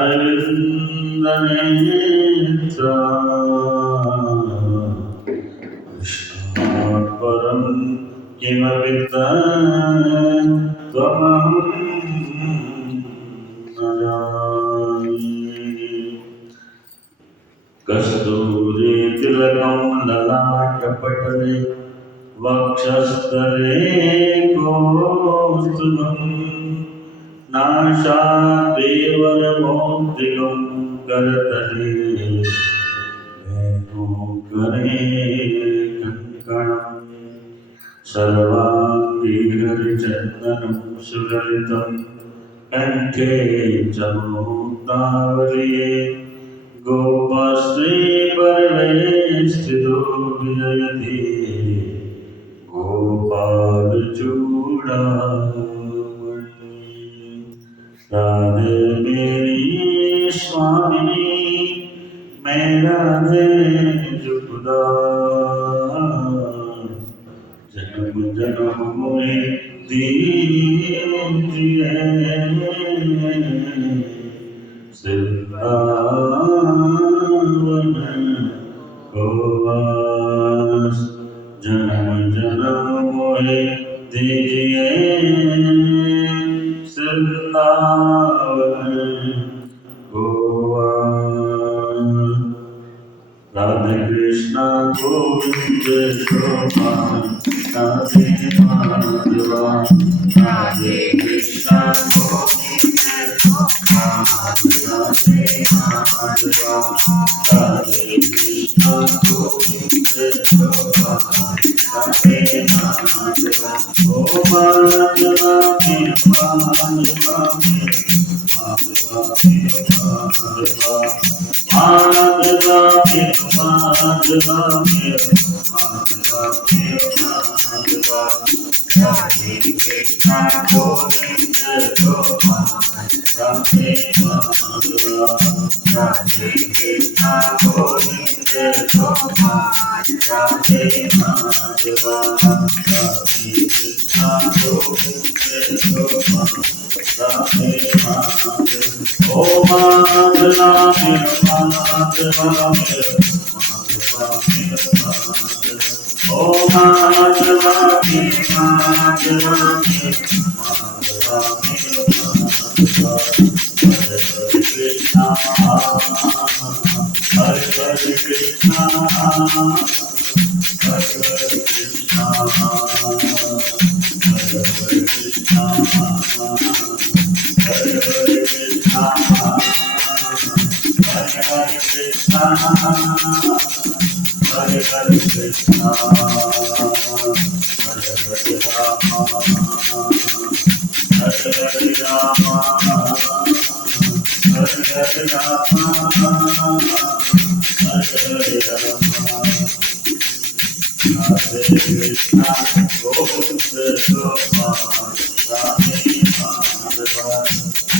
अरविन्दनेत्रा कृष्णात् परं किमपि त्वमहं न जाने। कस्तूरी तिलकं ललाटपटले वक्षस्थले कौस्तुभम् नासादेवरमौक्तिकं करतले वेणुकरे कङ्कणम् सर्वाङ्गे हरिचन्दनं सुललितं कण्ठे च मुक्तावलिये गोपश्रीपरमेष्ठितो विजयति गोपालचूडामणि। राधे मेरी स्वामिनी मैं राधे जुगदा जन्म जन्म मोहे दीजिए वृंदावन को वास। जन्म जन्म मोहे दीजिए वृंदावन को वास। राधे कृष्णा गोविंद गोपाल राधे माधवा राधे कृष्णा गोविंद गोपाल राधे माधवा राधे कृष्णा गोविंद गोपाल राधे माधवा। ओ माधवा माधवा माधवा माधवा राधे कृष्णा गोविंद गोपाल राधे माधवा राधे कृष्णा गोविंद गोपाल राधे माधवा राधे कृष्णा गोविंद गोपाल राधे माधवा। ओ माधवा माधवा ओ माधवा माधवा कृष्णा हरे हरे कृष्णा हरे हरे कृष्णा हरे हरे कृष्णा हरे हरे कृष्णा हरे हरे कृष्णा हरे हरे कृष्णा हरे हरे राम हरे हरे राम हरे हरे राम हरे हरे राम। राधे कृष्णा गोविंद गोपाल राधे माधवा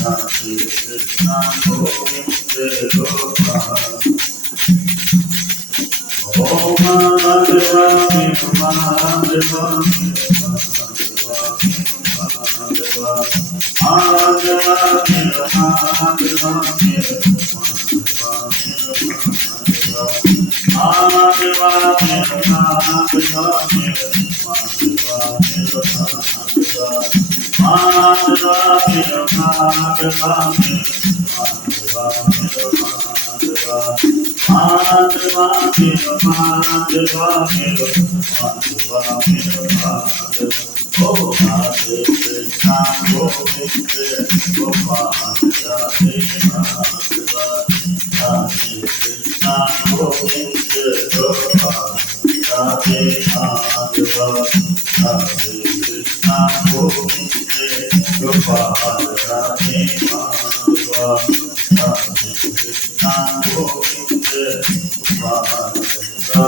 राधे कृष्णा गोविंद गोपाल। ओ Madhava Madhava Madhava Madhava Oh, Hare Krishna, Govinda Gopal, Radhe Madhava, Hare Krishna, Govinda Gopal, Radhe Madhava, Hare Krishna, Govinda Gopal, Radhe Madhava, Hare Krishna, Govinda Gopal, Radhe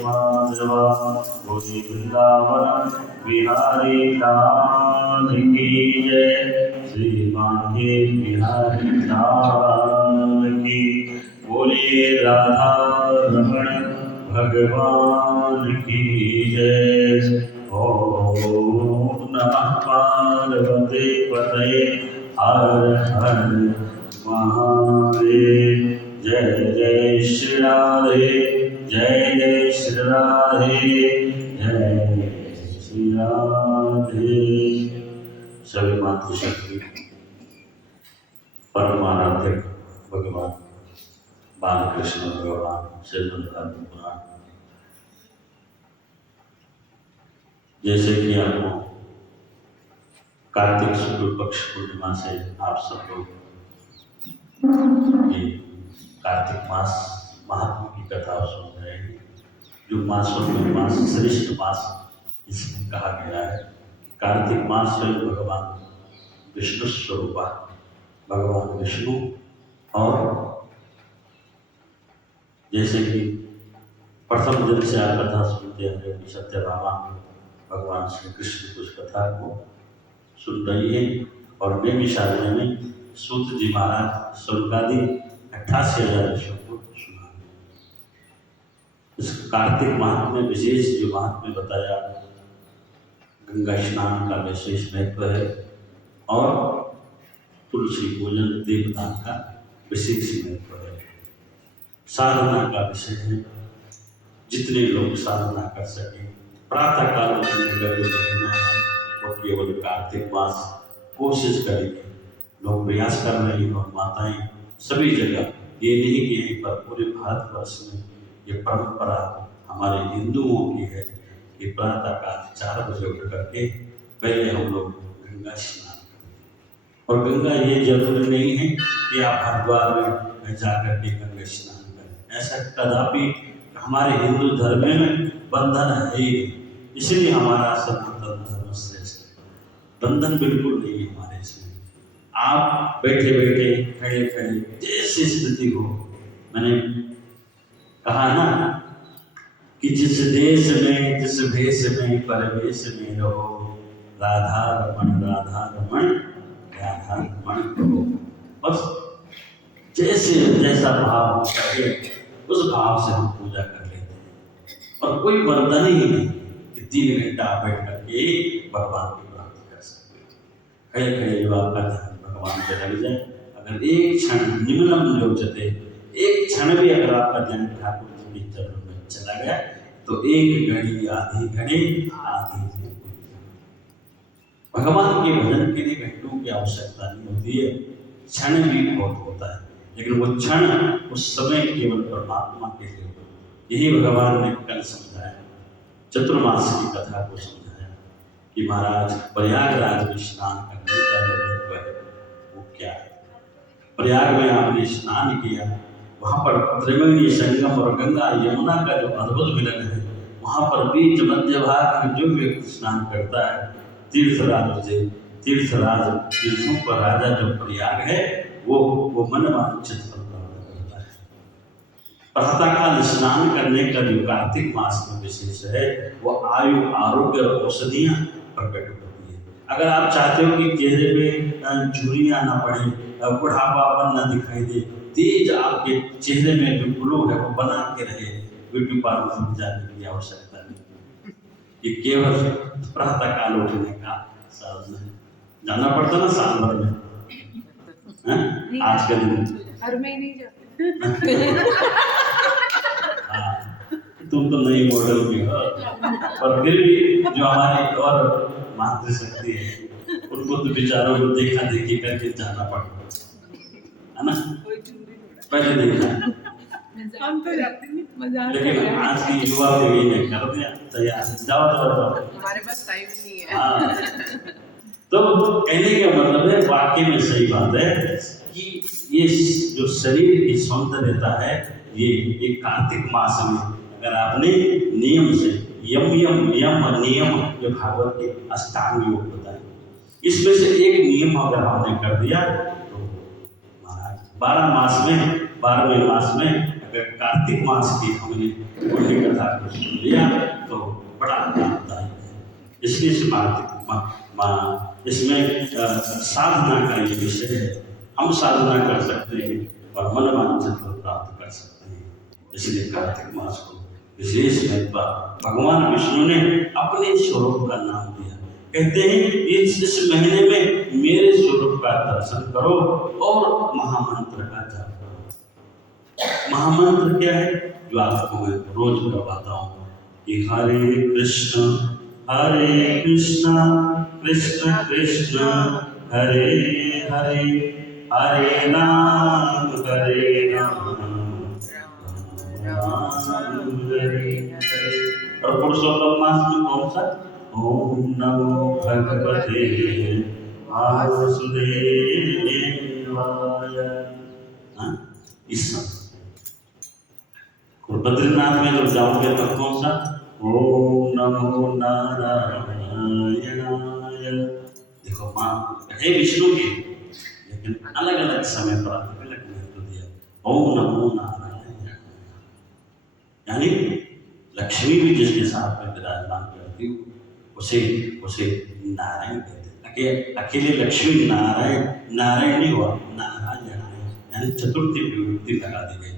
Madhava। बोली वृंदावन बिहारी लाल की जय, श्री मांगे बिहारी लाल की। बोलिए राधा रमण भगवान की जय। ओम नमः पार्वती पतये हर हर महादेव। जय जय श्री राधे, जय जय श्री राधे, जय श्री राधे। सभी मातृशक्ति परमाराध्य भगवान बालकृष्ण भगवान श्रीमद् भागवत पुराण। जैसे कि आपको कार्तिक शुक्ल पक्ष पूर्णिमा से आप सब लोग ये कार्तिक मास महात्मा की कथा सुन रहे हैं। जो मासों में मास श्रेष्ठ मास इसमें कहा गया है। कार्तिक मास स्वयं भगवान विष्णु स्वरूपा, भगवान विष्णु। और जैसे कि प्रथम दिन से आप कथा सुनते हैं, सत्यभामा भगवान श्री कृष्ण की उस कथा को सुन रही है। और मैं भी साधने में सूत जी महाराज स्वर्गादि 88,000 ऋषियों को सुना। इस कार्तिक माह में विशेष जो महात्म्य बताया, गंगा स्नान का विशेष महत्व है और तुलसी पूजन देवदान का विशेष महत्व है। साधना का विषय है, जितने लोग साधना कर सकें। प्रातः काल उठने का जो महीना है वो केवल कार्तिक मास कोशिश करेंगे। लोग प्रयास कर रहे हैं और माताएं सभी जगह, ये नहीं कि यहीं पर पूरे भारतवर्ष में ये परंपरा हमारे हिंदुओं की है कि प्रातः काल 4 बजे उठ करके पहले हम लोग गंगा स्नान करें। और गंगा ये जरूरी नहीं है कि आप हरिद्वार में जाकर के गंगा स्नान करें, ऐसा कदापि हमारे हिंदू धर्म में बंधन है ही। इसलिए हमारा सनातन धर्म श्रेष्ठ है, बंधन बिल्कुल नहीं है हमारे इसमें। आप बैठे बैठे खड़े खड़े जैसी स्थिति हो, मैंने कहा ना कि जिस देश में जिस भेष में परवेश में रहो, राधा रमण राधा रमण राधा रमण करो। बस जैसे जैसा भाव होता है उस भाव से हम पूजा कर लेते हैं। और कोई बंधन ही नहीं कि 3 घंटा बैठ करके भगवान की प्राप्ति कर सकते हैं। खड़े खड़े जो आपका ध्यान भगवान पे लग जाए, अगर एक क्षण निम्नम योजते, एक क्षण भी अगर आपका ध्यान ठाकुर जी के चरणों में चला गया तो एक घड़ी आधी घड़ी आधी घड़ी। भगवान के भजन के लिए घंटों की आवश्यकता नहीं होती है, क्षण भी बहुत होता है, लेकिन वो क्षण उस समय केवल परमात्मा के लिए हो। यही भगवान ने कल समझाया, चतुर्मास की कथा को समझाया कि महाराज प्रयागराज में स्नान करने का जो महत्व है वो क्या है। प्रयाग में आपने स्नान किया, वहाँ पर त्रिवेणी संगम और गंगा यमुना का जो अद्भुत मिलन है, वहाँ पर बीच मध्य भाग में जो व्यक्ति स्नान करता है, तीर्थराज से तीर्थराज तीर्थों पर राजा जो प्रयाग है वो मनवांछित फल प्राप्त करता है। प्रातः काल स्नान करने का जो कार्तिक मास में विशेष है वो आयु आरोग्य और औषधियाँ प्रकट होती है। अगर आप चाहते हो कि चेहरे पे झुर्रियाँ ना पड़े, बुढ़ापापन न दिखाई दे, तेज आपके चेहरे में जो ग्लो है वो बना के रहे, ब्यूटी पार्लर में जाने की आवश्यकता नहीं। ये केवल प्रातः काल उठने का साधन है। जाना पड़ता ना साल भर में, आज के दिन हर महीने ही जाते। हाँ, तुम तो नई मॉडल की हो, पर फिर भी जो हमारी और मातृशक्ति है उनको तो बेचारों को देखा देखी करके जाना पड़ता है ना। पहले देखा हम तो जाते नहीं, मजाक कर लेकिन रहे हैं। आज की युवा पीढ़ी ने कर दिया तैयार, जाओ जाओ जाओ। हमारे पास टाइम नहीं है। हाँ, तो कहने का मतलब है, वाकई में सही बात है कि ये जो शरीर की सौंदर्यता है ये एक कार्तिक मास में अगर आपने नियम से यम नियम जो भागवत के अष्टांग योग होता है, इसमें से एक नियम अगर आपने कर दिया तो महाराज 12 मास में 12वें मास में अगर कार्तिक मास की हमने पुण्य कथा को सुन लिया तो बड़ा लाभदायक है। इसलिए इस कार्तिक इसमें साधना का ये विषय है। हम साधना कर सकते हैं और मनोवांछित फल प्राप्त कर सकते हैं। इसलिए कार्तिक मास को विशेष महत्व भगवान विष्णु ने अपने स्वरूप का नाम दिया। कहते हैं इस महीने में मेरे स्वरूप का दर्शन करो और महामंत्र का जाप करो। महामंत्र क्या है जो आपको मैं रोज करवाता हूँ कि हरे कृष्ण कृष्ण कृष्ण हरे हरे हरे राम राम हरे हरे। और पुरुषोत्तम मास में कौन सा? ओम नमो भगवते वासुदेवाय। हाँ, इस और बद्रीनाथ में जब जाओगे तो कौन सा? ओम नमो नारायणाय। देखो माँ है विष्णु की, लेकिन अलग अलग समय पर अलग अलग महत्व दिया। ओम नमो नारायण, यानी लक्ष्मी भी जिसके साथ में विराजमान करती हूँ उसे उसे नारायण कहते हैं। अकेले लक्ष्मी नारायण नारायण नहीं हुआ, नारायण है, यानी चतुर्थी विभक्ति लगा दी गई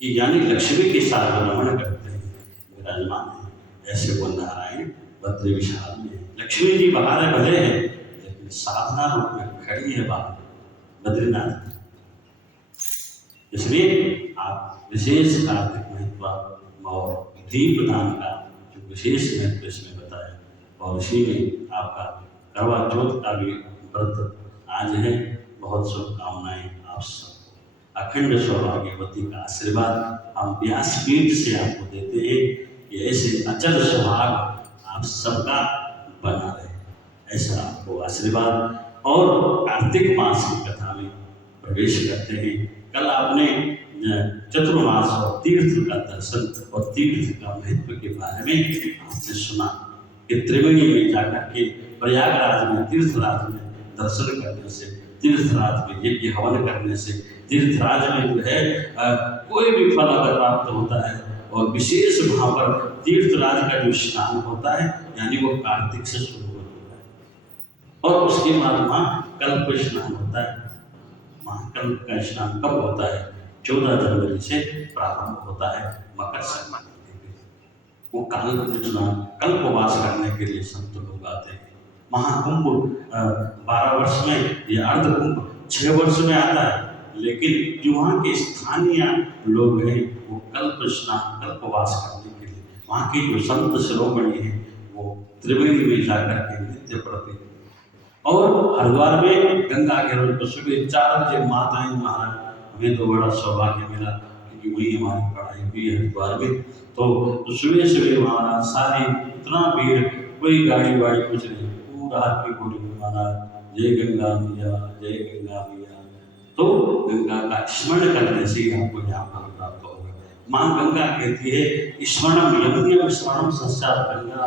कि यानी लक्ष्मी के साथ रमण करते हैं, विराजमान है, ऐसे वो नारायण बद्री विशाल में। लक्ष्मी जी बाहर है भले हैं, लेकिन साधना रूप में खड़ी है बाहर बद्रीनाथ। इसलिए आप विशेष कार्तिक महत्व और दीपदान का जो विशेष महत्व इसमें बताया, और इसी में आपका करवा चौथ का भी व्रत आज है। बहुत शुभकामनाएं आप सबको। अखंड सौभाग्यवती का आशीर्वाद हम व्यासपीठ से आपको देते हैं कि ऐसे अचल सौभाग्य आप सबका बना रहे, ऐसा आपको आशीर्वाद। और कार्तिक मास की कथा में प्रवेश करते हैं। कल आपने चतुर्मास और तीर्थ का दर्शन और तीर्थ का महत्व के बारे में आपने सुना कि त्रिवेणी में जाकर के प्रयागराज में तीर्थराज में दर्शन करने से, तीर्थराज में यज्ञ हवन करने से, तीर्थराज में जो है कोई भी फल अगर प्राप्त होता है, और विशेष वहाँ पर तीर्थराज का जो स्नान होता है यानी वो कार्तिक से शुरू होता है, और उसके बाद वहाँ कल्प स्नान होता है। महाकल्प का स्नान कब होता है? 14 जनवरी से प्रारंभ होता है मकर संक्रांति के। वो कल्पवास करने के लिए संत लोग आते हैं। महाकुंभ 12 वर्ष में या अर्ध कुंभ 6 वर्ष में आता है, लेकिन जो वहाँ के स्थानीय लोग हैं वो कल्प स्नान कल्पवास करने के लिए वहाँ के जो संत शिरोमणि हैं वो त्रिवेणी में जाकर के नृत्य पढ़ते हैं। और हरिद्वार में गंगा के रोज पर सुबह 4 बजे माताएं महाराज, हमें तो बड़ा सौभाग्य मिला क्योंकि वही हमारी पढ़ाई हुई है हरिद्वार में। तो सुबह सुबह महाराज सारी इतना भीड़, कोई गाड़ी वाड़ी कुछ नहीं, पूरा आरती पूरी महाराज जय गंगा मैया जय गंगा मैया। तो गंगा का स्मरण करने से आपको यहाँ पर प्राप्त होगा। माँ गंगा कहती है स्मरणम यमुनम स्मरणम संस्कार गंगा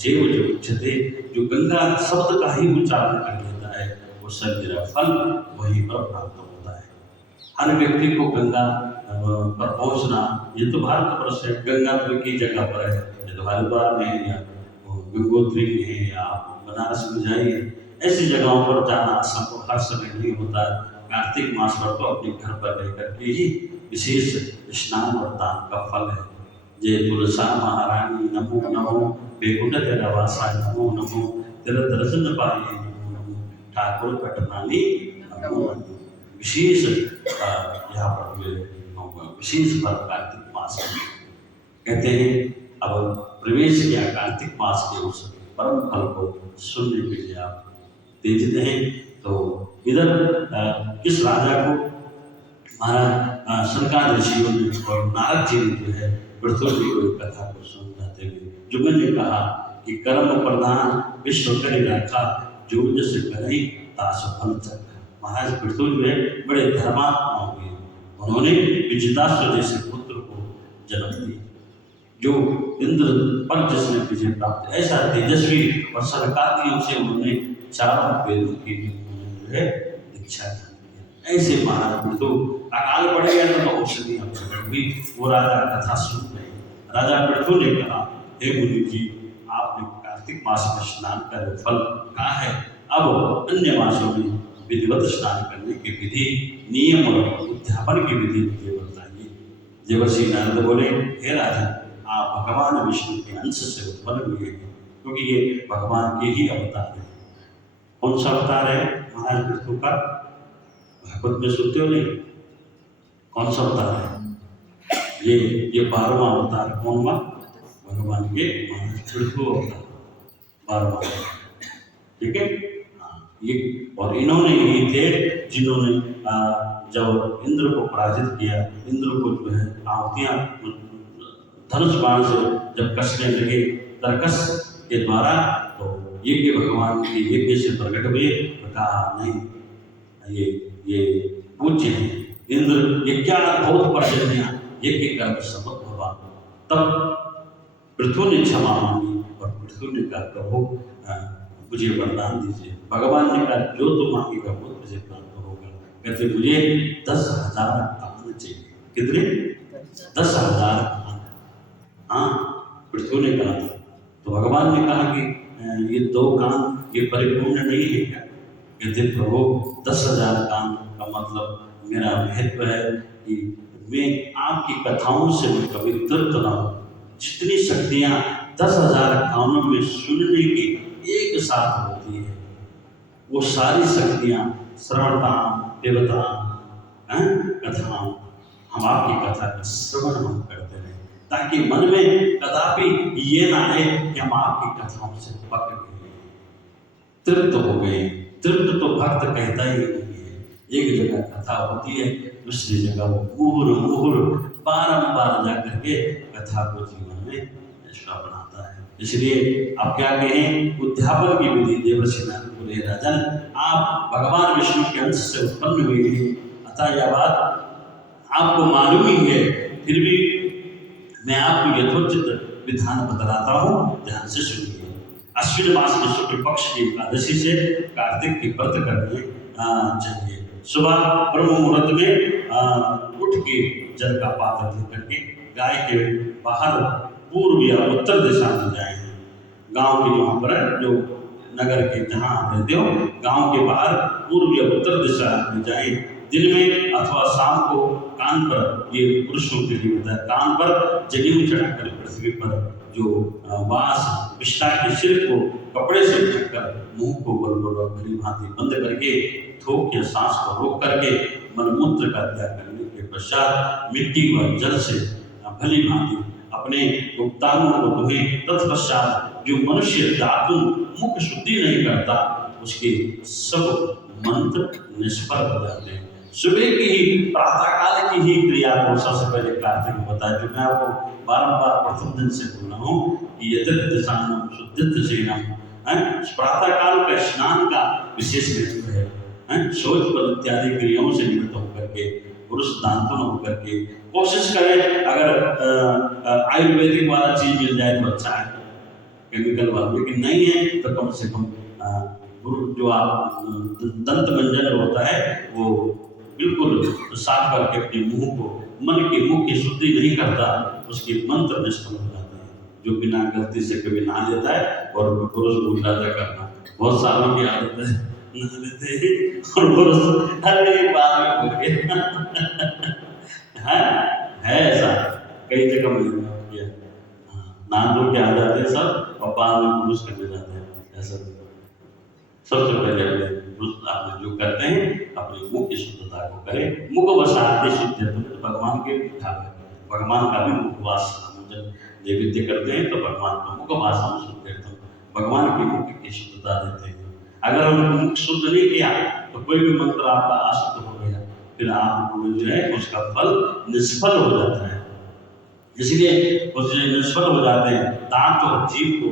जेव जो उच्चते, जो गंगा शब्द का ही उच्चारण कर लेता है वो सब फल वहीं पर प्राप्त होता है। हर व्यक्ति को गंगा पर पहुंचना, ये तो भारतवर्ष है, गंगा तो की जगह पर है, ये तो हरिद्वार में है या गंगोत्री में है या बनारस में जाइए, ऐसी जगहों पर जाना संभव हर समय नहीं होता है। कार्तिक मास पर तो अपने घर पर रहकर के ही विशेष स्नान और दान का फल है। जय तुलसा महारानी नमो नमो, बेकुंठ तेरा वासा नमो नमो, तेरा दर्शन पाए नमो नमो, ठाकुर पटनानी नमो नमो। विशेष यहाँ पर विशेष फल कार्तिक मास में कहते हैं। अब प्रवेश किया कार्तिक मास के उस परम फल को सुनने के लिए आप तेजते हैं। तो इधर किस राजा को महाराज शंकर ऋषियों ने और नारद जी ने जो है वृषभ जी को कथा को समझाते हुए जो मैंने कहा कि कर्म प्रधान विश्व करे रखा, जो जस करे तास फल चक्र। महाराज वृषभ जो है बड़े धर्मात्मा हुए, उन्होंने विजिताश्व जैसे पुत्र को जन्म दिया, जो इंद्र पर जिसने विजय प्राप्त, ऐसा तेजस्वी और सरकारियों से उन्होंने चारों वेदों की जो है दीक्षा दी। ऐसे महाराज तो अकाल पड़ गया तो औषधि हुई। वो राजा कथा सुन रहे, राजा पृथु ने कहा हे मुनि जी, आपने कार्तिक मास में स्नान का फल कहा है, अब अन्य मासों में विधिवत स्नान करने की विधि नियम और उद्यापन की विधि मुझे बताइए। देवर्षि नारद बोले हे राजा, आप भगवान विष्णु के अंश से उत्पन्न हुए हैं, क्योंकि ये भगवान के ही अवतार है। कौन सा अवतार है महाराज पृथु का? भागवत में सुनते हो नहीं? कौन सा अवतार है? ये 12वां अवतार कौन हुआ? भगवान के महाराज पृथु अवतार 12वां। ठीक है, हाँ, ये और इन्होंने ही थे जिन्होंने जब इंद्र को पराजित किया, इंद्र को जो है आहुतियां धनुष बाण से जब कसने लगे तरकस के द्वारा, तो यज्ञ भगवान के यज्ञ से प्रकट हुए। कहा नहीं, ये पूज्य है इंद्र, यज्ञाद्भुत पर्जन्य यज्ञ कर्म समर्थ भगवान। तब पृथु ने क्षमा मांगी और पृथु ने कहा प्रभु मुझे वरदान दीजिए। भगवान ने कहा जो तुम मांगेगा वो तुझे प्राप्त होगा। कहते मुझे 10,000 कान चाहिए। कितने? 10,000 कान। हाँ, पृथु ने कहा था। तो भगवान ने कहा कि ये 2 कान ये परिपूर्ण नहीं है क्या? कहते प्रभु 10,000 कान का मतलब मेरा महत्व है कि मैं आपकी कथाओं से मैं कभी तृप्त न हूँ। जितनी शक्तियाँ 10,000 कानों में सुनने की एक साथ होती है, वो सारी शक्तियाँ श्रवणता देवता कथा, हम आपकी कथा का श्रवण हम करते रहे, ताकि मन में कदापि ये ना आए कि हम आपकी कथाओं से पक गए, तृप्त हो गए। तृप्त तो भक्त कहता ही नहीं है। एक जगह कथा होती है, दूसरी जगह वो मुहुर बारंबार जा करके कथा को जीवन में अपनाता है। इसलिए आप क्या कहें, उद्यापन की विधि देवर्षि नारद हे राजन, आप भगवान विष्णु के अंश से उत्पन्न हुए हैं, अतः यह बात आपको मालूम ही है, फिर भी मैं आपको यथोचित विधान बतलाता हूँ, ध्यान से सुनिए। अश्विन मास के शुक्ल पक्ष की एकादशी से कार्तिक की व्रत करने चाहिए। सुबह ब्रह्म मुहूर्त में उठ के जल का पात्र लेकर के गाय के बाहर पूर्व या उत्तर दिशा में जाए। गांव के वहाँ पर जो नगर के जहाँ रहते हो, गांव के बाहर पूर्व या उत्तर दिशा में जाए। दिन में अथवा शाम को कान पर, ये पुरुषों के लिए होता है, कान पर जनेऊ चढ़ाकर पृथ्वी पर जो वास विष्ठा के सिर को कपड़े से ढककर मुंह को बलपूर्वक भली भांति बंद करके थोक या सांस को रोक करके मलमूत्र का त्याग करने के पश्चात मिट्टी व जल से भली भांति अपने उपतांगों को धोए। तत्पश्चात जो मनुष्य दातुन मुख शुद्धि नहीं करता, उसके सब मंत्र निष्फल हो जाते हैं। सुबह की ही प्रातःकाल की ही क्रिया को सबसे पहले कार्तिक में बताया, जो मैं आपको बारंबार प्रथम दिन से बोल रहा हूँ कि यथाशानम शुद्धित शयनम, प्रातःकाल का स्नान का विशेष महत्व है। शौच पद इत्यादि क्रियाओं से निवृत्त होकर के, पुरुष दांतन होकर के कोशिश करें, अगर आयुर्वेदिक वाला चीज मिल जाए तो अच्छा है, केमिकल वाला, लेकिन नहीं है तो कम से कम जो आप दंत मंजन होता है वो बिल्कुल साफ करके अपने मुंह को, मन के मुंह की शुद्धि नहीं करता, उसके मंत्र निष्फल हो जाते हैं। जो बिना गलती से कभी नहा लेता है और पुरुष भूल जाता करना, बहुत सालों की आदत है, नहा लेते हैं और पुरुष हर एक बात में भूल गए। है ऐसा कई जगह मैंने किया, नहा धो के आ जाते हैं सब और बाद में पुरुष करने जाते हैं। ऐसा सबसे पहले आप जो करते हैं अपने मुख की शुद्धता को करें। मुख वसाते शुद्ध, तो भगवान के भगवान का भी मुखवास जब नैवेद्य करते हैं तो भगवान का मुखवास हम शुद्ध करते हैं, भगवान के मुख की शुद्धता देते हैं। अगर हम मुख शुद्ध नहीं किया तो कोई भी मंत्र आपका अशुद्ध हो गया, फिर आपको जो है उसका फल निष्फल हो जाता है। इसलिए उससे निष्फल हो जाते हैं। दांत और जीभ को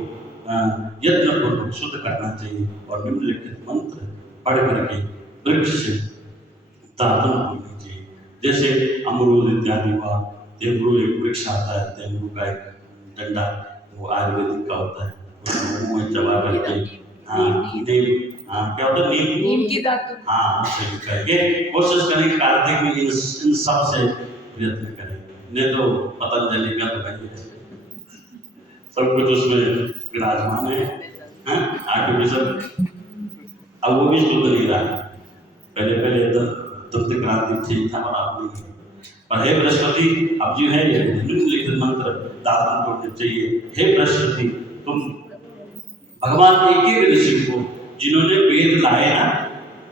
यत्नपूर्वक शुद्ध करना चाहिए और निम्नलिखित मंत्र पढ़ करके वृक्ष से दातुन होनी चाहिए। जैसे अमरूद इत्यादि हुआ, तेमरू एक वृक्ष आता है, तेमरू का एक डंडा, वो आयुर्वेदिक का होता है, उसको मुंह में चबा करके क्या होता है, नीम की दातुन, सही करके कोशिश करें कार्तिक में इन सब से प्रयत्न करें। नहीं तो पतंजलि का तो कहीं सब कुछ उसमें विराजमान है आर्टिफिशियल। अब वो भी शुद्ध नहीं रहा। पहले दंत क्रांति ठीक था और आप नहीं। पर हे बृहस्पति, अब जो है ये निम्नलिखित मंत्र दातुन करने चाहिए। हे बृहस्पति, तुम भगवान एक एक ऋषि को जिन्होंने वेद लाए ना,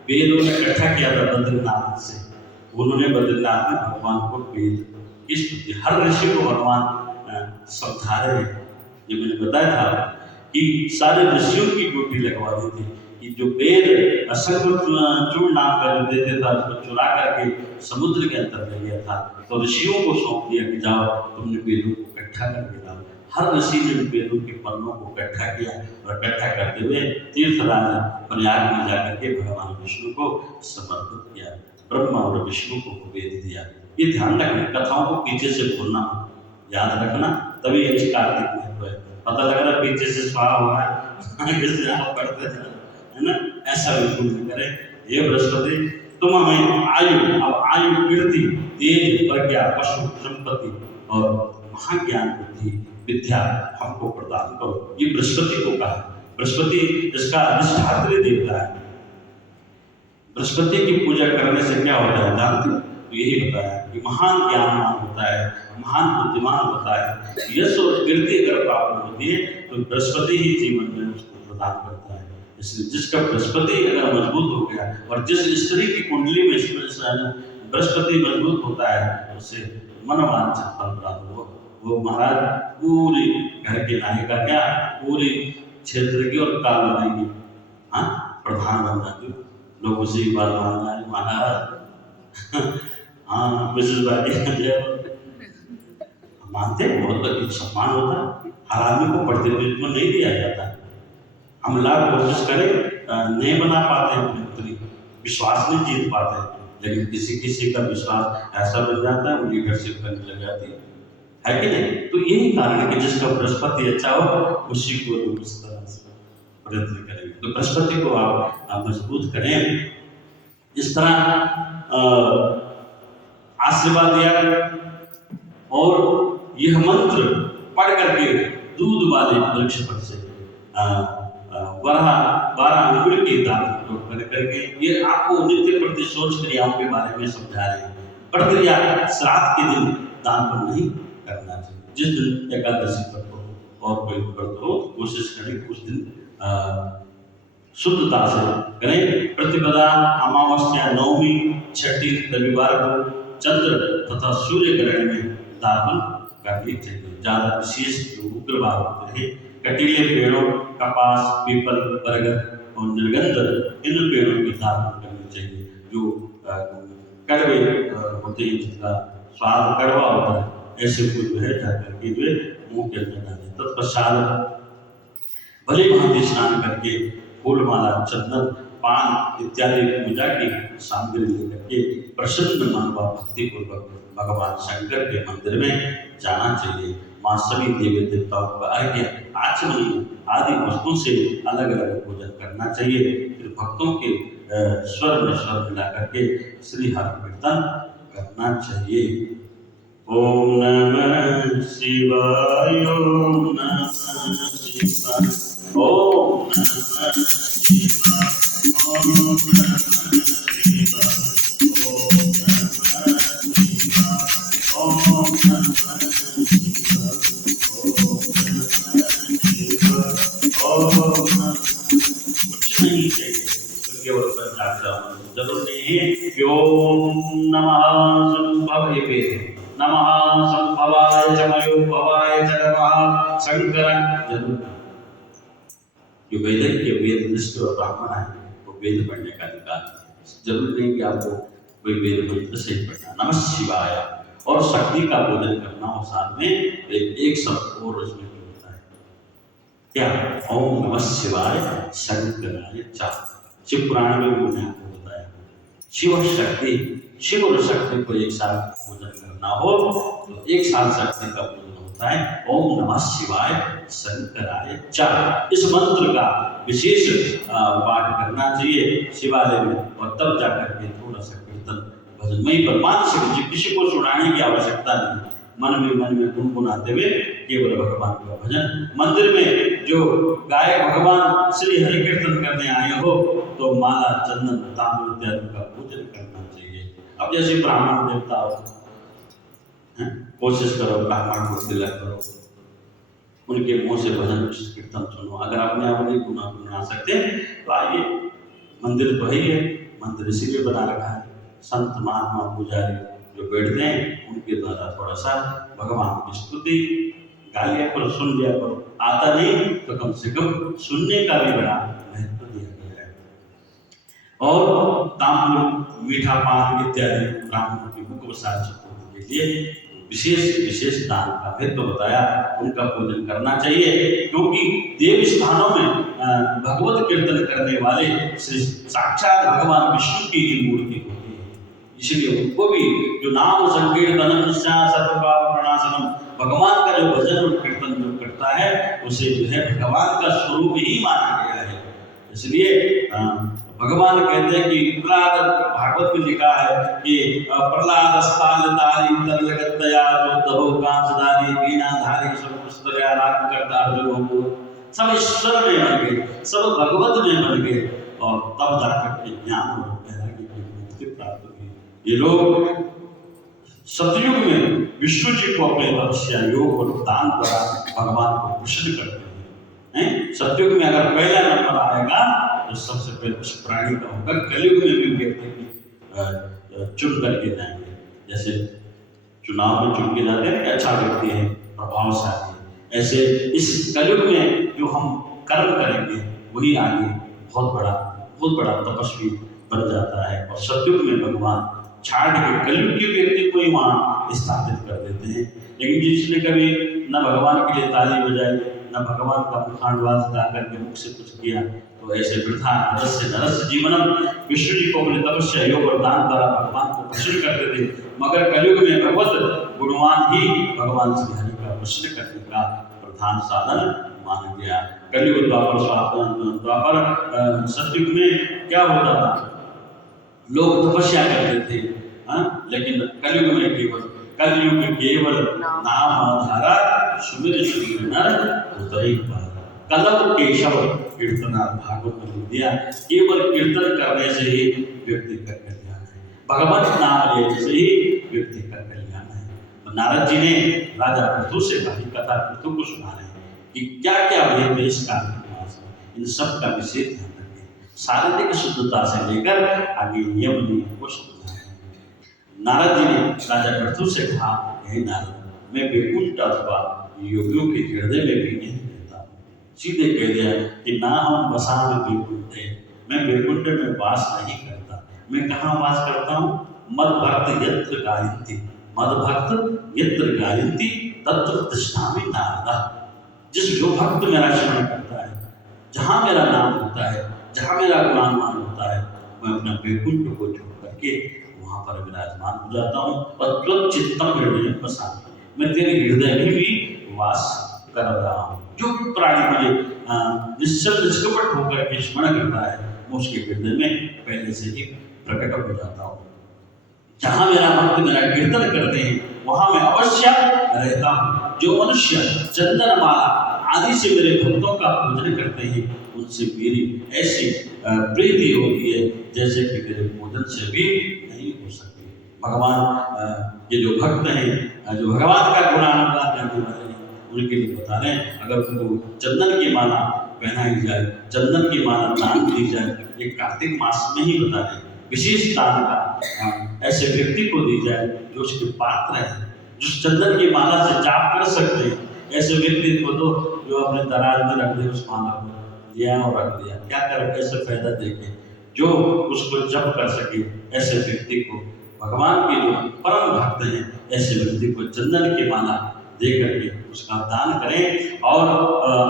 वेदों ने इकट्ठा किया था बद्रीनाथ से, उन्होंने बद्रीनाथ में भगवान को वेद की स्तुति, हर ऋषि को भगवान समझा रहे हैं। ये मैंने बताया था कि सारे ऋषियों की ड्यूटी लगवा दी थी कि जो वेद चूर्ण नाम का जो देते था उसको चुरा करके समुद्र के अंदर ले गया था, तो ऋषियों को सौंप दिया कि जाओ तुमने वेदों को इकट्ठा करके लाओ। हर ऋषि ने वेदों के पन्नों को इकट्ठा किया और इकट्ठा करते हुए तीर्थराज प्रयाग में जाकर के भगवान विष्णु को समर्पित किया। ब्रह्मा और विष्णु को वेद दिया। ये ध्यान रखना, कथाओं को पीछे से भूलना, याद रखना, तभी अच्छी कार्तिक महत्व है। पता लग रहा है पीछे से स्वाहा हो रहा है आप पढ़ते है ना, ऐसा बिल्कुल नहीं करें। ये बृहस्पति तुम हमें आयु, अब आयु, कीर्ति, तेज, प्रज्ञा, पशु, संपत्ति और महाज्ञान, बुद्धि, विद्या हमको प्रदान करो। ये बृहस्पति को कहा। बृहस्पति इसका अधिष्ठात्री देवता है। बृहस्पति की पूजा करने से क्या होता है जानते हो? यही बताया कि महान ज्ञानवान होता है, महान बुद्धिमान होता है, यश और कीर्ति अगर प्राप्त होती है तो बृहस्पति ही जीवन में उसको प्रदान करता है। इसलिए जिसका बृहस्पति अगर मजबूत हो गया और जिस स्त्री की कुंडली में बृहस्पति मजबूत होता है उससे मनोवांछित फल प्राप्त हो, वो महाराज पूरी घर की नायिका, क्या पूरी क्षेत्र की और काल बनाएगी, हाँ प्रधान बन जाती, लोग उसी की बात मान जाए महाराज। हाँ मिसेस बाकी मानते हैं, बहुत सम्मान होता है। हर आदमी को पढ़ते हुए को नहीं दिया जाता। हम लाख कोशिश करें नहीं बना पाते हैं, अपने पुत्री विश्वास नहीं जीत पाते, लेकिन किसी किसी का विश्वास ऐसा बन जाता है उनकी लीडरशिप करने लग जाती है कि नहीं? तो यही कारण है कि जिसका बृहस्पति अच्छा हो उसी को लोग इस तरह से प्रयत्न करेंगे। तो बृहस्पति को आप मजबूत करें। इस तरह आशीर्वाद दिया और यह मंत्र पढ़ करके दूध वाले वृक्ष पर से 12 अंगुल के दान कर करके, ये आपको नित्य प्रति सोच क्रियाओं के बारे में समझा रहे हैं। प्रक्रिया श्राद्ध के दिन दान पर नहीं करना चाहिए। जिस दिन एकादशी पर हो और कोई व्रत हो कोशिश करें उस दिन शुद्धता से करें। प्रतिपदा, अमावस्या, नवमी, छठी, रविवार को चंद्र तथा सूर्य ग्रहण में दान करनी चाहिए। ज्यादा विशेष जो उग्रवार होते हैं, कटीले पेड़ों, कपास, पीपल, बरगद और निर्गंध, इन पेड़ों की दान करनी चाहिए। जो कड़वे होते हैं, जिसका स्वाद कड़वा होता है, ऐसे को जो है जाकर के वे मुंह के अंदर डालें। तत्पश्चात भली भांति स्नान करके फूलमाला, चंदन, पान इत्यादि पूजा की सामग्री लेकर के प्रसन्न मन व भक्ति पूर्वक भगवान शंकर के मंदिर में जाना चाहिए। मां सभी देवी देवताओं का अर्घ्य, आचमनी आदि वस्तुओं से अलग अलग पूजन करना चाहिए। फिर भक्तों के स्वर में स्वर मिला करके श्री हरि कीर्तन करना चाहिए। ओम नमः शिवाय, ओम नमः शिवाय, ओम नमः शिवाय, ओम नमः शिवाय, ओम नमः शिवाय, ओम नमः शिवाय, ओम नमः शिवाय, ओम नमः। कुछ नहीं चाहिए तो केवल पंचाक्षर जरूर नहीं है कि ओम नमः संभवे, नमः संभवाय च मयोभवाय च नमः शंकर, जरूर। जो वैदिक के वेद निष्ठ और ब्राह्मण है वो वेद पढ़ने का अधिकार है। जरूर नहीं कि आपको कोई वेद मंत्र से पढ़ना। नमः शिवाय और शक्ति का पूजन करना और साथ में एक शब्द और उसमें होता है क्या, ओम नमः शिवाय शंकराय च। शिव पुराण में उन्होंने आपको बताया शिव शक्ति, शिव और शक्ति को एक साथ पूजन करना हो तो एक साथ शक्ति का पूजन होता है। ओम नमः शिवाय शंकराय च। इस मंत्र का विशेष पाठ करना चाहिए शिवालय में और तब जाकर के थोड़ा सा कीर्तन भजन में ही पर मानसिक, किसी को सुनाने की आवश्यकता नहीं। मन में गुनगुनाते हुए केवल भगवान का भजन। मंदिर में जो गाय भगवान श्री हरि कीर्तन करने आए हो तो माला, चंदन, तांबूल इत्यादि का पूजन करना चाहिए। अब जैसे ब्राह्मण देवता हो, कोशिश करो ब्राह्मण को तिलक करो, उनके मुंह से भजन कीर्तन सुनो। अगर अपने आप नहीं गुना सकते तो आइए, मंदिर तो है ही है, मंदिर इसीलिए बना रखा है, संत महात्मा पुजारी जो बैठते हैं उनके द्वारा थोड़ा सा भगवान की स्तुति गा लिया करो, सुन लिया करो। आता नहीं तो कम से कम सुनने का भी बड़ा महत्व दिया गया है। और ताम्बूल, मीठा पान इत्यादि ब्राह्मणों की मुख प्रसाद के लिए विशेष दान का महत्व बताया। उनका पूजन करना चाहिए, क्योंकि देव स्थानों में भगवत कीर्तन करने वाले श्री साक्षात भगवान विष्णु की ही मूर्ति होती है, इसलिए उनको भी जो नाम संकीर्तनम सर्वपाप प्रणाशनम, भगवान का जो भजन और कीर्तन जो करता है उसे जो है भगवान का स्वरूप ही माना गया है। इसलिए भगवान कहते हैं कि प्रहलाद, भागवत में लिखा है कि प्रहलाद स्थान तारी तरलगत दया जो दबो कांचदारी बीना धारी सब पुस्तक आराम करता अर्जुन को, सब ईश्वर में बन गए, सब भगवत में बन गए, और तब जाकर के ज्ञान और वैराग्य की मुक्ति प्राप्त हुई। ये लोग सतयुग में विष्णु जी को अपने तपस्या, योग और दान द्वारा भगवान को प्रसन्न करते हैं। सतयुग में अगर पहला नंबर आएगा तो सबसे पहले उस प्राणी का होगा। कलयुग में भी व्यक्ति की चुन करके जाएंगे, जैसे चुनाव में चुन के जाते हैं कि अच्छा व्यक्ति है, प्रभावशाली है, ऐसे इस कलयुग में जो हम कर्म करेंगे वही आगे बहुत बड़ा तपस्वी बन जाता है। और सतयुग में भगवान छाड़ के कलयुग के व्यक्ति को ही वहाँ स्थापित कर देते हैं। लेकिन जिसने कभी न भगवान के लिए ताली बजाई, न भगवान का मुखांडवास गा करके मुख से कुछ किया, तो ऐसे वृथा नरस्य जीवनम, विष्णु जी को अपने तपस्या, योग और दान द्वारा भगवान को प्रसन्न करते थे। मगर कलयुग में भगवत गुणवान ही भगवान श्री हरि का प्रसन्न करने का प्रधान साधन माना गया। कलयुग द्वापर सतयुग में क्या होता था, लोग तपस्या करते थे, लेकिन कलयुग में केवल नाम आधारा सुमिर सुमिर नर उतरई पार। कलम केशव कीर्तना, भागवत में दिया, केवल कीर्तन करने से ही व्यक्ति का कल्याण है, भगवान नाम लेने से ही व्यक्ति का कल्याण है। तो नारद जी ने राजा पृथु से कही कथा पृथु को सुना रहे कि क्या क्या भेद है इस काल के पास, इन सब का विशेष ध्यान रखें। शारीरिक शुद्धता से लेकर आगे यम नियम को समझा है। नारद जी ने राजा पृथु से कहा, हे नारद, मैं वैकुंठ अथवा योगियों के हृदय में भी नहीं रहता। सीधे कह दिया कि ना हम वसान वैकुंठ है, मैं वैकुंठ में वास नहीं करता। मैं कहाँ वास करता हूँ? मद भक्त यत्र गायन्ति, मद भक्त यत्र गायन्ति तत्र तिष्ठामि नारद। जो भक्त मेरा स्मरण करता है, जहाँ मेरा नाम होता है, जहाँ मेरा गुणानुमान होता है, मैं अपना वैकुंठ को छोड़ करके वहाँ पर विराजमान हो जाता हूँ। और त्वच्चित्तम हृदय वसामि, मैं तेरे हृदय में भी वास कर रहा हूँ। जो प्राणी मुझे निष्कपट होकर के स्मरण करता है, मैं उसके हृदय में पहले से ही प्रकट हो जाता हूँ। जहाँ मेरा भक्त मेरा कीर्तन करते हैं वहाँ मैं अवश्य रहता हूँ। जो मनुष्य चंदन माला आदि से मेरे भक्तों का पूजन करते हैं, उनसे मेरी ऐसी प्रीति होती है जैसे कि मेरे पूजन से भी नहीं हो सकती। भगवान ये जो भक्त हैं, जो भगवान का गुणानुगान करने वाले हैं, उनके लिए बता रहे हैं, अगर उनको चंदन की माला पहनाई जाए, चंदन की माला दान दी जाए, एक कार्तिक मास में ही बता रहे विशेष दान का ऐसे व्यक्ति को दी जाए जो उसके पात्र है, जो चंदन की माला से जाप कर सकते हैं, ऐसे व्यक्ति को तो जो अपने दराज में रख दे उस माला को लिया और रख दिया, क्या कर कैसे फायदा देके, जो उसको जप कर सके ऐसे व्यक्ति को, भगवान के जो परम भक्त हैं ऐसे व्यक्ति को चंदन की माला दे करके उसका दान करें और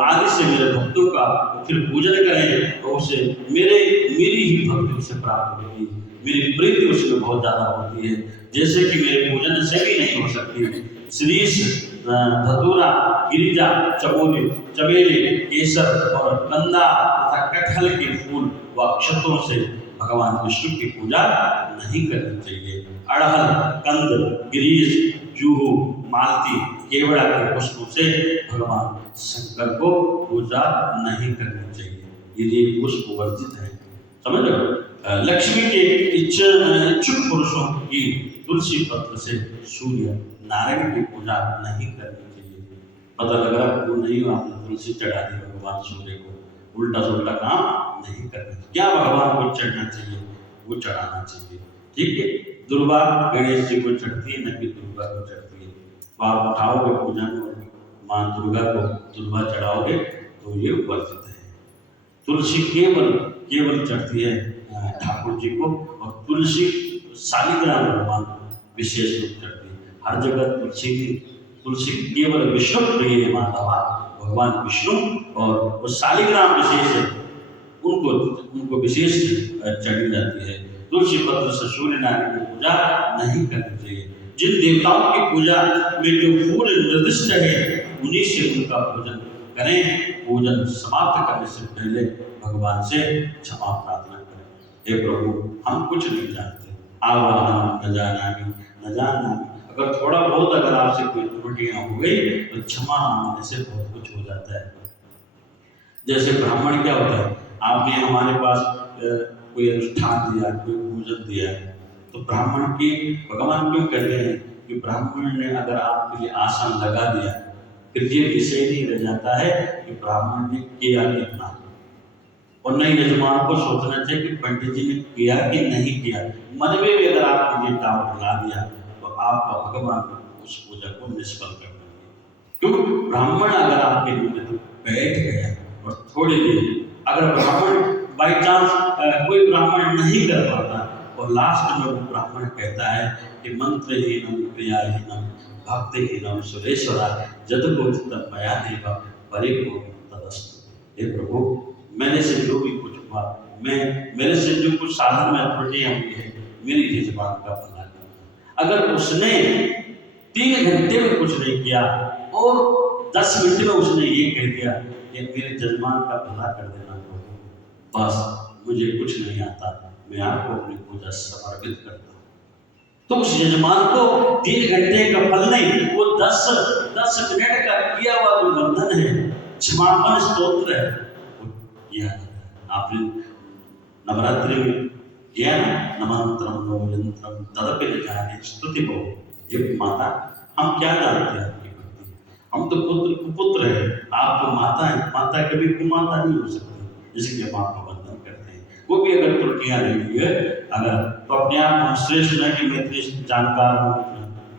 आदि से मेरे भक्तों का फिर पूजन करें, तो उसे मेरी ही भक्ति उसे प्राप्त होगी, मेरी प्रीति उसमें बहुत ज़्यादा होती है, जैसे कि मेरे पूजन से भी नहीं हो सकती। श्रीश, धतूरा, गिरिजा, चमेली, केसर और कंदा तथा कटहल के फूल व अक्षतों से भगवान विष्णु की पूजा नहीं करनी चाहिए। अड़हल, कंद, गिरीश, जूहू, मालती, केवड़ा के पुष्पों से भगवान शंकर को पूजा नहीं करनी चाहिए, ये पुष्प वर्जित है, समझ लो। लक्ष्मी के इच्छुक पुरुषों की तुलसी पत्र से सूर्य नारायण की पूजा नहीं करनी चाहिए। पता लग रहा फूल नहीं हो, आपने तुलसी चढ़ा दी भगवान सूर्य को, उल्टा सुल्टा काम नहीं करना। क्या भगवान को चढ़ना चाहिए वो चढ़ाना चाहिए, ठीक है। दुर्वा गणेश जी को चढ़ती है, न कि दुर्गा को चढ़ती है। तो आप उठाओगे पूजन और माँ दुर्गा को दुर्वा चढ़ाओगे तो ये वर्जित है। तुलसी केवल चढ़ती है ठाकुर जी को, और तुलसी शालिग्राम भगवान विशेष रूप चढ़ती है। हर जगह तुलसी केवल विष्णु प्रिय है माधवा, भगवान विष्णु, और वो शालिग्राम विशेष है, उनको विशेष चढ़ी जाती है। तुलसी पत्र से सूर्य नारायण की पूजा नहीं करनी चाहिए। जिन देवताओं की पूजा में जो फूल निर्दिष्ट है उन्हीं से उनका पूजन करें। पूजन समाप्त करने से पहले भगवान से क्षमा प्रार्थना करें। हे प्रभु, हम कुछ नहीं जानते, आवाहन न जाना। अगर थोड़ा बहुत अगर आपसे कोई त्रुटियां हो गई तो क्षमा मांगने से बहुत कुछ हो जाता है। जैसे ब्राह्मण क्या होता है, आपने हमारे पास कोई अनुष्ठान दिया, कोई पूजन दिया, तो ब्राह्मण की भगवान क्यों कहते हैं कि ब्राह्मण ने अगर आपके लिए आसन लगा दिया, फिर ये विषय नहीं रह जाता है कि ब्राह्मण ने किया कितना, और नहीं यजमान को सोचना चाहिए कि पंडित जी ने किया कि नहीं किया। मन में भी अगर आपने ये डाउट ला दिया तो आपका भगवान उस पूजा को निष्फल कर देंगे। क्योंकि ब्राह्मण अगर आपके लिए बैठ गया और थोड़ी देर अगर ब्राह्मण बाई चांस कोई ब्राह्मण नहीं कर पाता और लास्ट में वो ब्राह्मण कहता है कि मंत्रहीनम क्रियाहीनम भक्तिहीनम सुरेश्वरा जदुकोचितम मया देव परिपूर्ण तदस्तु। हे प्रभु, मैंने से जो भी कुछ हुआ, मेरे से जो कुछ साधन में त्रुटियां हुई है, मेरी यजमान का भला करना। अगर उसने 3 घंटे में कुछ नहीं किया और 10 मिनट में उसने ये कह दिया कि मेरे यजमान का भला कर देना प्रभु, बस मुझे कुछ नहीं आता, मैं आपको अपनी पूजा समर्पित करता हूँ, तो उस यजमान को 3 घंटे का फल नहीं, वो 10 मिनट का किया हुआ जो बंधन है, क्षमापन स्तोत्र है, किया। आपने नवरात्रि में किया ना, नमंत्रम नवयंत्रम तदपि न जाने स्तुति बहु। ये माता, हम क्या जानते हैं आपकी भक्ति, हम तो पुत्र है, आप तो माता है, माता कभी कुमाता नहीं हो सकती, इसलिए हम आपका वंदन करते हैं। वो भी अगर त्रुटियां रही है अगर, तो अपने आप हम श्रेष्ठ न कि मैं जानकार हूँ,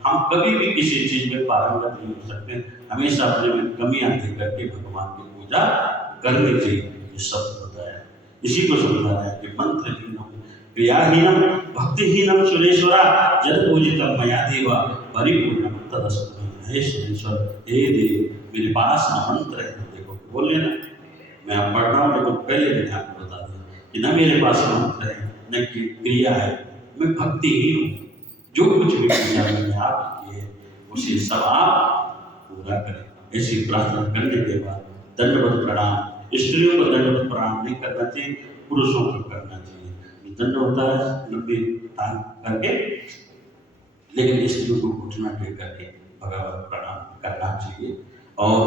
हम कभी भी किसी चीज में पारंगत नहीं हो सकते, हमेशा अपने में कमियां देख करके भगवान की पूजा करनी चाहिए। शब्द बताया, इसी को समझाना है कि मंत्रहीनम क्रियाहीनम भक्तिहीनम सुरेश्वरा जदपूजितम मया देव परिपूर्णम तदस्तु। हे सुरेश्वर, हे देव, मेरे पास न मंत्र है, देखो बोल लेना, मैं आप पढ़ रहा हूँ लेकिन पहले मैंने आपको बता दिया कि न मेरे पास मंत्र है न क्रिया है, मैं भक्तिहीन हूँ। जो कुछ भी पूजा मैंने आप की है उसे सब आप पूरा करें। ऐसी प्रार्थना करने के बाद दंडवत प्रणाम, स्त्रियों को दंडवत प्रणाम नहीं करना चाहिए, पुरुषों को करना चाहिए। दंड होता है लंबी टांग करके, लेकिन स्त्रियों को घुटना टेक करके भगवत प्रणाम करना चाहिए और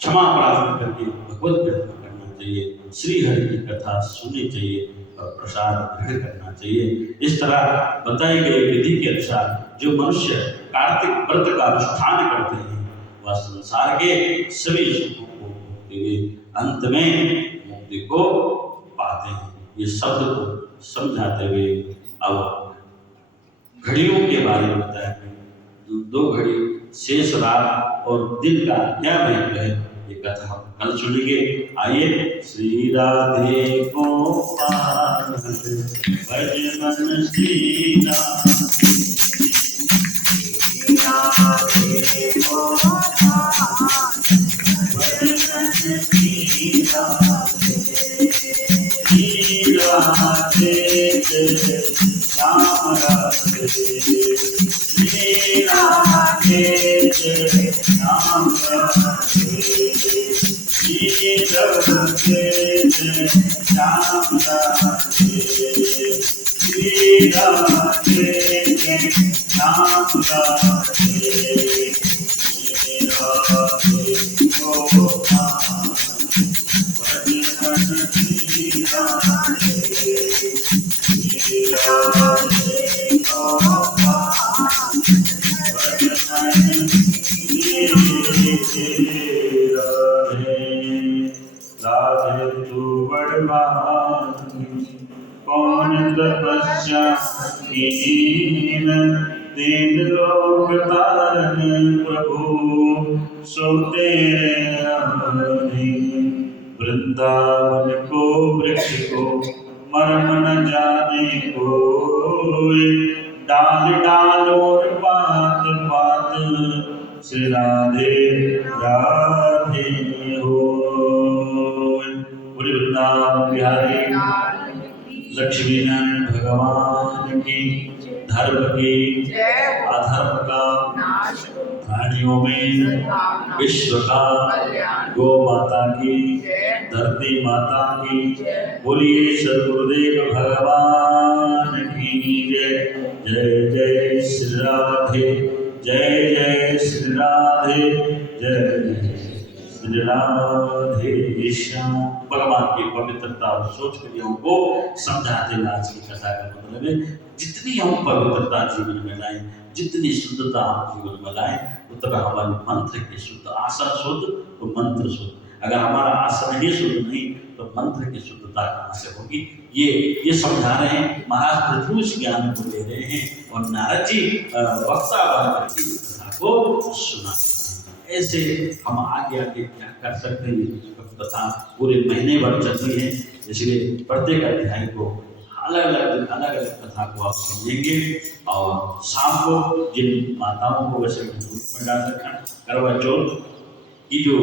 क्षमा प्रार्थना करके भगवत प्रार्थना करना चाहिए। श्री हरि की कथा सुननी चाहिए और प्रसाद ग्रहण करना चाहिए। इस तरह बताई गई विधि के अनुसार जो मनुष्य कार्तिक व्रत का अनुष्ठान करते हैं वह संसार के सभी सुखों को भोगते हुए अंत में मुक्ति को पाते हैं। ये शब्द को समझाते हुए अब घड़ियों के बारे में बताया, 2 घड़ी शेष रात और दिन का क्या महत्व है, ये कथा हम कल सुनेंगे। आइए, श्री राधे गोपाल भज मन श्री राधे मौन तपस्या कीन, तीन लोक तारन प्रभु, सो तेरे अधीन। वृंदावन को वृक्ष को मर्म न जाने कोई, डाल डाल और पात पात श्री राधे राधे होय। बोले वृंदावन बिहारी लक्ष्मी नारायण भगवान की, धर्म की अधर्म का प्राणियों में विश्व का, गो माता की, धरती माता की, बोलिए सद्गुरुदेव भगवान की जय। जय जय श्री राधे, जय जय श्री राधे, जय श्री राधे श्याम। भगवान की पवित्रता और सोच के लिए हमको समझाते हैं आज की कथा का मतलब है, जितनी हम पवित्रता जीवन में लाएं, जितनी शुद्धता हम जीवन में लाएं, उतना हमारे मंत्र की शुद्ध, आसन शुद्ध तो मंत्र शुद्ध। अगर हमारा आसन ही शुद्ध नहीं तो मंत्र की शुद्धता कहाँ से होगी। ये समझा रहे हैं महाराज पृथ्वी उस ज्ञान को दे रहे हैं और नारद जी वक्ता बनकर के कथा को सुना। ऐसे हम आगे आगे क्या कर सकते हैं, कथा पूरे महीने भर चलती है, इसलिए प्रत्येक अध्याय को अलग अलग कथा को आप समझेंगे। और शाम को जिन माताओं को वैसे ग्रुप में डाल रखा करवा चौथ की जो